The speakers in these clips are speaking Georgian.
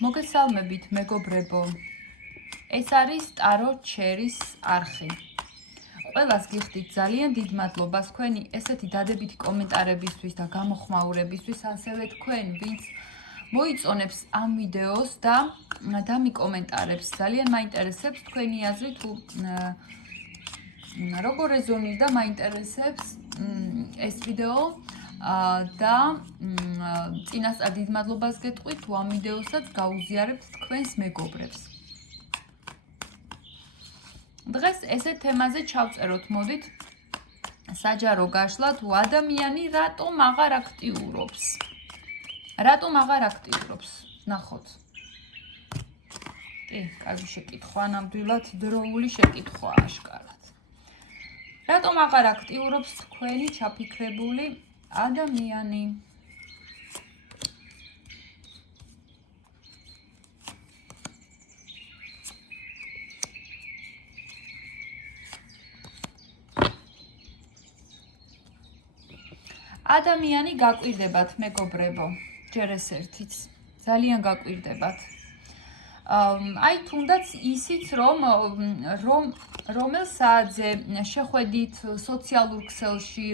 მოგესალმებით მეგობრებო. ეს არის ტარო ჩერის არხი. ყველას გიხდით ძალიან დიდ მადლობას თქვენი ესეთი დადებითი კომენტარებისთვის და გამოხმაურებისთვის, ასევე თქვენ, ვინც მოიწონებს ამ ვიდეოს და დამიკომენტარებს. ძალიან მაინტერესებს თქვენი აზრი თუ როგორ რეზონირდა მაინტერესებს ეს ვიდეო. და წინასწარ დიდ მადლობას გეტყვით თუ ამ ვიდეოსაც გაუზიარებთ თქვენს მეგობრებს. დღეს ესეთ თემაზე ჩავწეროთ, მოდით. საჯარო გაშლა თუ ადამიანი რატომ აღარ აქტიურობს. რატომ აღარ აქტიურობს? ნახოთ. კარგი შეკითხვა, ნამდვილად დროული შეკითხვა აშკარად. რატომ აღარ აქტიურობს თქვენი ჩაფიქრებული ადამიანი? ადამიანი გაკვირდებათ, მეგობრებო, ჯერ ეს ერთიც. ძალიან გაკვირდებათ. აი თუნდაც ისიც რომელ საათზე შეხვედით სოციალურ ქსელში,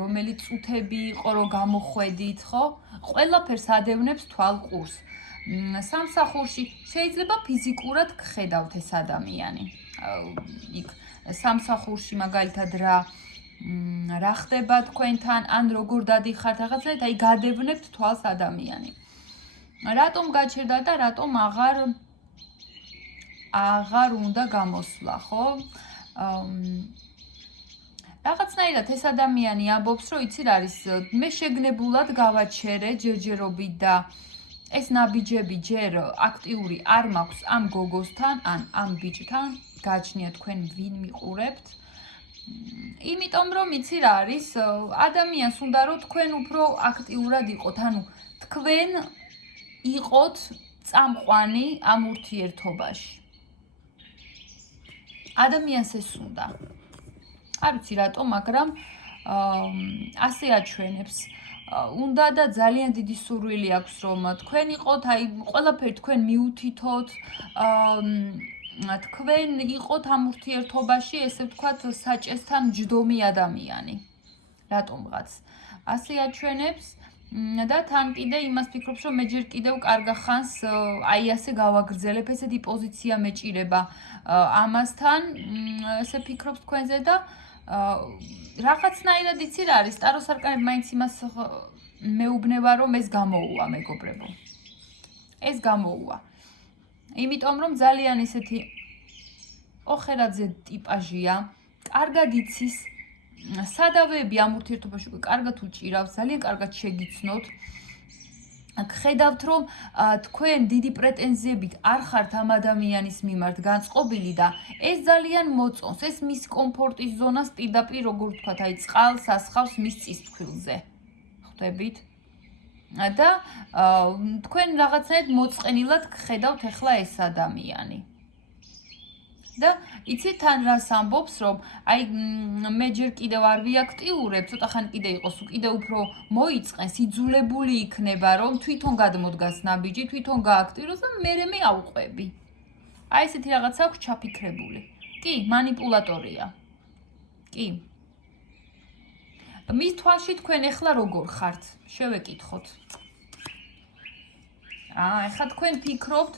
რომელი წუთები იყო რომ გამოხვედით, ხო? ყველაფერს ადევნებს თვალყურს. სამსახურში შეიძლება ფიზიკურად გხედავთ ეს ადამიანი. იქ სამსახურში მაგალითად რა ხდება თქვენთან, ან როგორ დადიხართ რაღაცნაირად, აი გადევნებთ თვალს ადამიანი. რატომ გაჩერდა და რატომ აღარ უნდა გამოსვლა, ხო? რაღაცნაირად ეს ადამიანი ამბობს, რომ იცი რა არის, მე შეგნებულად გავაჩერე ჯერჯერობით და ეს ნაბიჯები ჯერ აქტიური არ მაქვს ამ გოგოსთან, ან ამ ბიჭთან, გააჩნია თქვენ ვინ მიყურებთ. იმიტომ რომ იცი რა არის, ადამიანს უნდა რომ თქვენ უფრო აქტიურად იყოთ, ანუ თქვენ იყოთ წამყვანი ამ ურთიერთობაში. ადამიანს ეს უნდა. არ ვიცი რატომ, მაგრამ ასე აჩვენებს. უნდა და ძალიან დიდი სურვილი აქვს რომ თქვენ იყოთ, აი ყველაფერი თქვენ მიუთითოთ, თქვენ იყოთ ამ ურთიერთობაში, ესე ვთქვათ, საჭესთან ჯდომი ადამიანი. რატომღაც ასე აჩვენებს და თან კიდე იმას ფიქრობს, რომ მე ჯერ კიდევ კარგა ხანს აი ასე გავაგრძელებ, ესეთი პოზიცია მეჭირება ამასთან, ესე ფიქრობს თქვენზე და რაღაცნაირად იცი რა არის, ტაროს არკანები მაინც იმას მეუბნება, რომ ეს გამოუვა, მეგობრებო. ეს გამოუვა. იმიტომ რომ ძალიან ისეთი ოხერაძე ტიპაჟია, კარგად იცის, სადავეები ამ ურთიერთობაში კარგად უჭირავს, ძალიან კარგად შეგიცნოთ. გხედავთ რომ თქვენ დიდი პრეტენზიებით არ ხართ ამ ადამიანის მიმართ განწყობილი და ეს ძალიან მოწონს, ეს მის კომფორტის ზონას პირდაპირ როგორ ვთქვათ, აი წყალს ასხავს მის წისქვილზე. ხვდებით? და თქვენ რაღაცნაირად მოწყენილად გხედავთ ახლა ეს ადამიანი. და იცით თან რას ამბობს, რომ აი მე ჯერ კიდევ არ ვიაქტიურებ, ცოტა ხანი კიდე იყოს, კიდე უფრო მოიწყენს, იძულებული იქნება, რომ თვითონ გადმოდგას ნაბიჯი, თვითონ გააქტიუროს და მე ავყვები. აი ესეთი რაღაც აქვს ჩაფიქრებული. კი, მანიპულატორია. კი. მის თვალში თქვენ ახლა როგორ ხართ? შევეკითხოთ. ახლა თქვენ ფიქრობთ,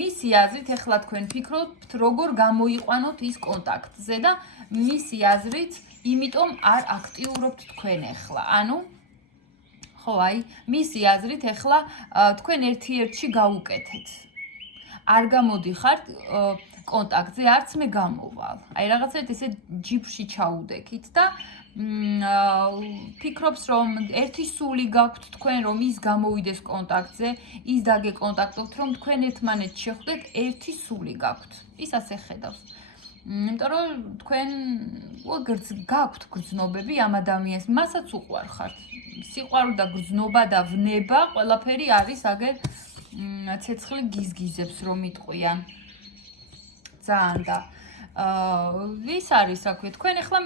მისი აზრით ახლა თქვენ ფიქრობთ, როგორ გამოიყვანოთ ის კონტაქტზე და მისი აზრით, იმიტომ არ აქტიურობთ თქვენ ახლა. ანუ ხო, აი, მისი აზრით ახლა თქვენ ერთ-ერთში გაუკეთეთ. არ გამოდიხართ კონტაქტზე, არც მე გამოვალ. აი რაღაცეთ ესე ჯიბრში ჩაუდექით და ფიქრობს რომ ერთი სული გაქვთ თქვენ რომ ის გამოვიდეს კონტაქტზე, ის დაგეკონტაქტობთ რომ თქვენ ერთმანეთს შეხვდეთ, ერთი სული გაქვთ. ის ასე ხედავს. იმიტომ რომ თქვენ გაქვთ გრძნობები ამ ადამიანს, მასაც უყვარხართ. სიყვარული და გრძნობა და ვნება, ყველაფერი არის აგერ ცეცხლი გიზგიზებს რომ იტყვიან. ძალიან და ვის არის, რა ქვია, თქვენ ახლა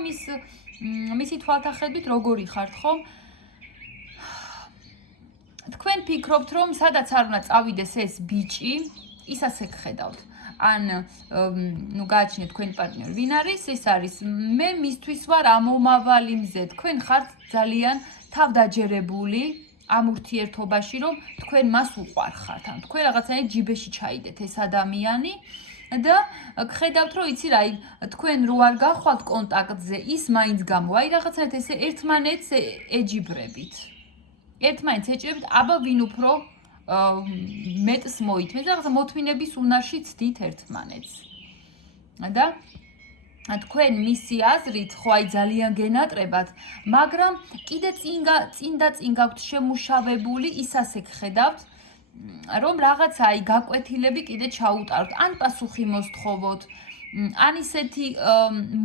მისი თვალთახედვით როგორი ხართ, ხო? თქვენ ფიქრობთ, რომ სადაც არ უნდა წავიდეს ეს ბიჭი, ის ასე გხედავთ. ან გააჩინეთ თქვენი პარტნიორი ვინ არის, ეს არის მე მისთვის ვარ ამომავალი მზე. თქვენ ხართ ძალიან თავდაჯერებული ამ ურთიერთობაში, რომ თქვენ მას უყვარხართ. ან თქვენ რაღაცნაირად ჯიბეში ჩაიდეთ ეს ადამიანი და გხედავთ, რომ იცი რა, თქვენ რო არ გახვალთ კონტაქტზე, ის მაინც გამოვა, რაღაცნაირად ესე ერთმანეთს ეჯიბრებით. ერთმანეთს ეჭებთ, აბა ვინ უფრო მეტს მოითმის, რაღაცა მოთმინების უნარში ცდით ერთმანეთს. და თქვენ მისი აზრით ხო აი ძალიან გენატრებათ, მაგრამ კიდე წინ გაქვთ შემუშავებული, ის ასე გხედავთ, რომ რაღაცა აი გაკვეთილები კიდე ჩაუტაროთ, ან პასუხი მოსთხოვოთ, ან ისეთი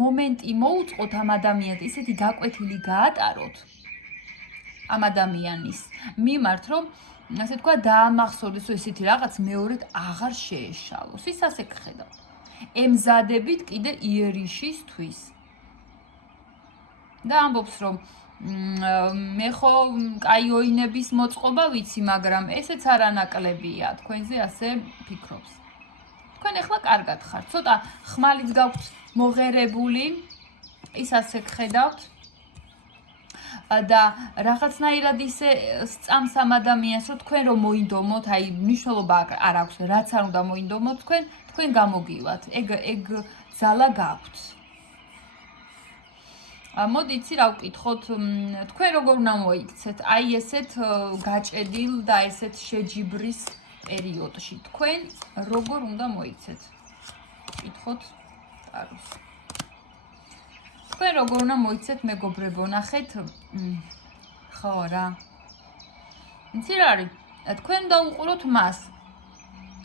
მომენტი მოუწყოთ ამ ადამიანს, ისეთი გაკვეთილი გაატაროთ ამ ადამიანის მიმართ, რომ ასე თქვა დაამახსოვრდეს, რომ ესეთი რაღაც მეორედ აღარ შეეშალოს. ის ასე გხედავთ. ემზადებით კიდე იერიშისთვის. და ამბობს, რომ მე ხო კაიოინების მოწყობა ვიცი, მაგრამ ესეც არანაკლებია, თქვენზე ასე ფიქრობს. თქვენ ახლა კარგად ხართ, ცოტა ხმალიც გაქვთ მოღერებული, ის ასე გხედავთ. და რაღაცნაირად ისე სწამს ამ ადამიანს, რომ თქვენ რომ მოინდომოთ, აი მნიშვნელობა არ აქვს, რაც არ უნდა მოინდომოთ თქვენ გამოგივათ. ეგ ძალა გაქვთ. მოდი იცი რა ვკითხოთ, თქვენ როგორ უნდა მოიქცეთ აი ესეთ გაჭედილ და ესეთ შეჯიბრის პერიოდში. თქვენ როგორ უნდა მოიქცეთ? ვკითხოთ ტაროს. თქვენ როგორ უნდა მოიცეთ მეგობრებო, ნახეთ, ხო რა. იცი რა არის? თქვენ დაუყუროთ მას.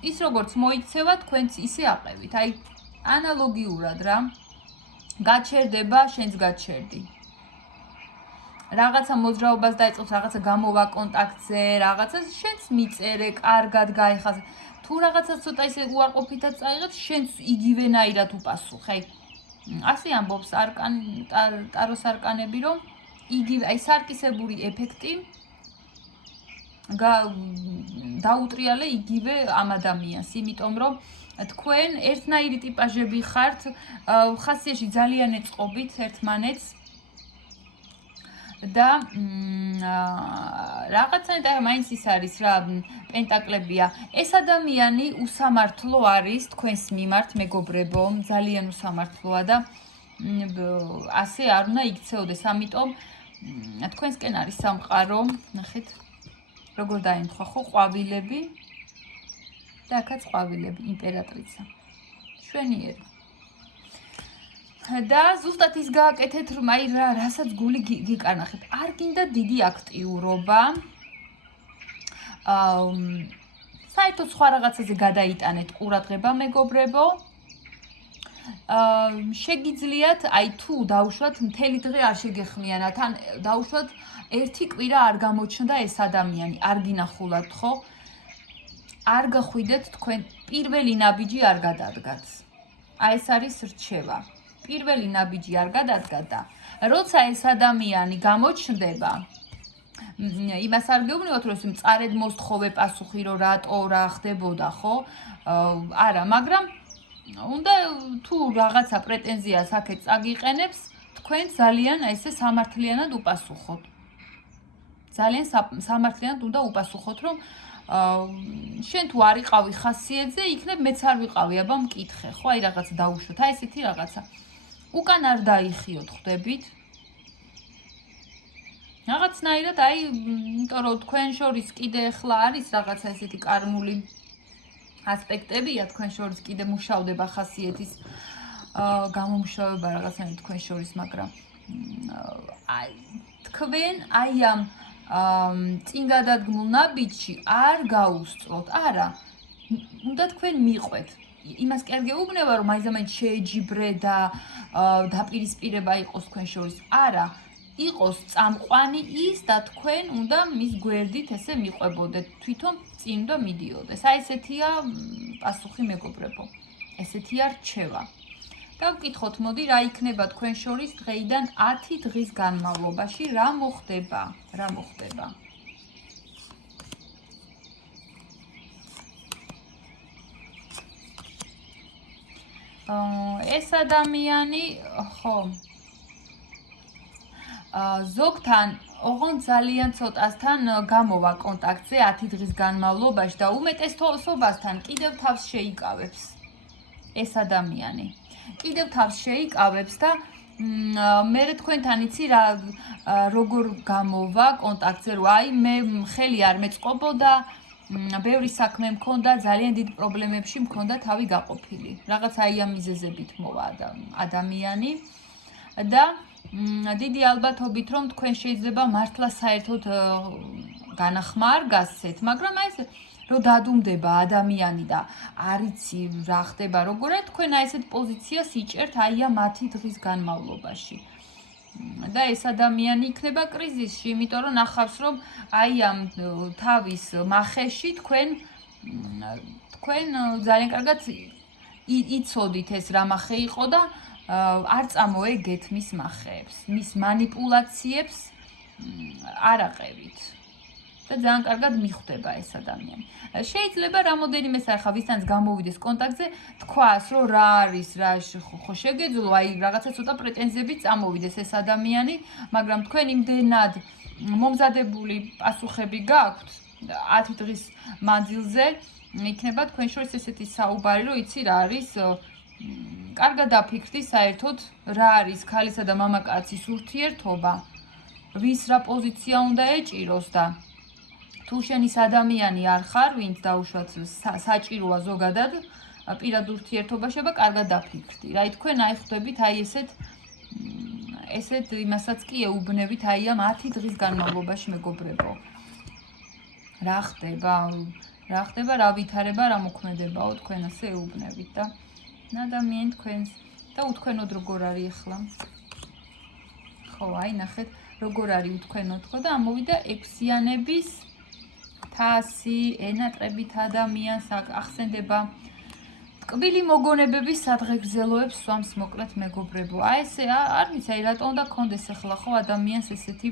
ის როგორც მოიქცევა, თქვენც ისე აყევით. აი ანალოგიურად რა. გაჩერდება, შენც გაჩერდი. რაღაცა მოძრაობას დაიწყოს, რაღაცა გამოვა კონტაქტზე, რაღაცა შენც მიწერე, კარგად გაიხაზე. თუ რაღაცა ცოტა ისე უარყოფითად წაიღეთ, შენც იგივენაირად უპასუხე. აი ასე ამბობს ტაროს არკანები, რომ იგივე, აი სარკისებური ეფექტი დაუტრიალე იგივე ამ ადამიანს, იმიტომ რომ თქვენ ერთნაირი ტიპაჟები ხართ, ხასიათში ძალიან ეწყობით ერთმანეთს და რაღაცნაირად მაინც ის არის რა, პენტაკლებია. ეს ადამიანი უსამართლო არის თქვენს მიმართ, მეგობრებო, ძალიან უსამართლოა და ასე არ უნდა იქცეოდეს, ამიტომ თქვენსკენ არის სამყარო, ნახეთ, როგორ დაემთხვა ხო, ყვავილები და აქაც ყვავილები, იმპერატრიცა. შვენიერი. და ზუსტად ის გააკეთეთ, რომ აი რასაც გული გიკარნახეთ. არ გინდა დიდი აქტიურობა. საერთოდ სხვა რაღაცაზე გადაიტანეთ ყურადღება, მეგობრებო. შეგიძლიათ, აი თუ დაუშვათ, მთელი დღე არ შეგეხმიანათ, ან დაუშვათ ერთი კვირა არ გამოჩნდა ეს ადამიანი, არ გინახულათ, ხო? არ გახვიდეთ თქვენ პირველი ნაბიჯი არ გადადგათ. აი ეს არის რჩევა. პირველი ნაბიჯი არ გადადგათ და როცა ეს ადამიანი გამოჩნდება, იმას არ გეუბნებათ, რომ მწარედ მოსთხოვე პასუხი, რომ რატო რა ხდებოდა, ხო? არა, მაგრამ უნდა თუ რაღაცა პრეტენზიას აქეთ წაგიყენებს, თქვენ ძალიან ესე სამართლიანად უპასუხოთ. ძალიან სამართლიანად უნდა უპასუხოთ, რომ შენ თუ არ იყავი ხასიათზე, იქნებ მეც არ ვიყავი, აბა მკითხე, ხო? აი რაღაც დაუშვოთ, აი ესეთი რაღაცა. უკან არ დაიხიოთ, ხვდებით? რაღაცნაირად, აი, იმიტომ რომ თქვენ შორის კიდე ახლა არის რაღაცა ესეთი კარმული ასპექტებია, თქვენ შორის კიდე მუშავდება ხასიათის გამომუშავება რაღაცნაირად თქვენ შორის, მაგრამ თქვენ აი ამ წინ გადადგმულ ნაბიჯში არ გაუსწროთ, არა, უნდა თქვენ მიყვეთ. იმას კი არ გეუბნება, რომ მაინც შეეჯიბრე და დაპირისპირება იყოს თქვენ შორის. არა, იყოს წამყვანი ის და თქვენ უნდა მის გვერდით ესე მიყვებოდეთ, თვითონ წინ უნდა მიდიოდეს. აი ესეთია პასუხი, მეგობრებო. ესეთია რჩევა. და ვკითხოთ, მოდი, რა იქნება თქვენ შორის დღეიდან 10 დღის განმავლობაში, რა მოხდება? ეს ადამიანი ხო ზოგთან ოღონდ ძალიან ცოტასთან გამოვა კონტაქტზე 10 დღის განმავლობაში და უმეტესობასთან კიდევ თავს შეიკავებს ეს ადამიანი. კიდევ თავს შეიკავებს და მე თქვენთან იცი რა როგორ გამოვა კონტაქტზე რომ აი მე ხელი არ მეწყობოდა ბევრი საქმე მქონდა ძალიან დიდ პრობლემებში მქონდა თავი გაყოფილი. რაღაც აი ამ მიზეზებით მოვა ადამიანი და დიდი ალბათობით რომ თქვენ შეიძლება მართლა საერთოდ განახმა არ გასცეთ, მაგრამ აი ეს რომ დადუმდება ადამიანი და არ იცი რა ხდება როგორია, თქვენ აი ესეთ პოზიციას იჭერთ აი ამ 10 დღის განმავლობაში. და ეს ადამიანი იქნება კრიზისში, იმიტომ რომ ნახავს რომ აი ამ თავის მახეში თქვენ ძალიან კარგად იცოდით ეს რა მახე იყო და არ წამოეგეთ მის მახეებს, მის манипуляციებს არ აყევით. და ძალიან კარგად მიხვდება ეს ადამიანი. შეიძლება რამოდენიმე სახა ვისთანაც გამოვიდეს კონტაქტზე, თქვას რომ რა არის, რა ხო შეგეძლო, აი რაღაცა ცოტა პრეტენზიებით წამოვიდეს ეს ადამიანი, მაგრამ თქვენ იმდენად მომზადებული პასუხები გაქვთ 10 დღის მანძილზე, იქნება თქვენ შორის ესეთი საუბარი, რომ იცი რა არის კარგად დაფიქრდი საერთოდ რა არის ქალისა და მამაკაცის ურთიერთობა, ვის რა პოზიცია უნდა ეჭიროს და თუ შენ ის ადამიანი არ ხარ, ვინც დაუშვათ საჭიროა ზოგადად პირად ურთიერთობაში, კარგად დაფიქრდი. რა თქვენ აი ხვდებით აი ესეთ იმასაც კი ეუბნებით აი ამ 10 დღის განმავლობაში მეგობრებო. რა ხდება, რა ვითარება, რა მოქმედებაო თქვენ ასე ეუბნებით და ადამიანი თქვენს და უთქვენოდ როგორ არის ახლა. ხო, აი ნახეთ, როგორ არის უთქვენოდ ხო და ამოვიდა 6-იანების თასი, ენატრებით ადამიანს ახსენდება ტკბილი მოგონებების სადღეგრძელოებს სვამს მოკლედ მეგობრებო. აი ესე არ ვიცი, აი რატო უნდა გქონდეს ახლა ხო ადამიანს ესეთი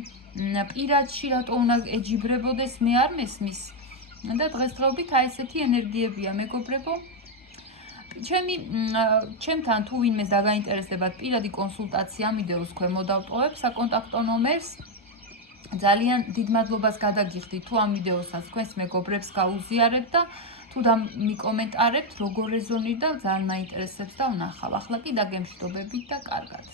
პირადში რატო უნდა ეჯიბრებოდეს მე არ მესმის. და დღესდღეობით აი ესეთი ენერგიებია მეგობრებო. ჩემთან თუ ვინმეს დაგაინტერესდებათ პირადი კონსულტაცია მიდეოს ქვემო დავტოვებ საკონტაქტო ნომერს. ძალიან დიდ მადლობას გადაგიხდით თუ ამ ვიდეოსაც თქვენს მეგობრებს გაუზიარებთ და თუ მიკომენტარებთ როგორ რეზონირდა ძალიან მაინტერესებს და ვნახავ. ახლა კი დაგემშვიდობებით და კარგად.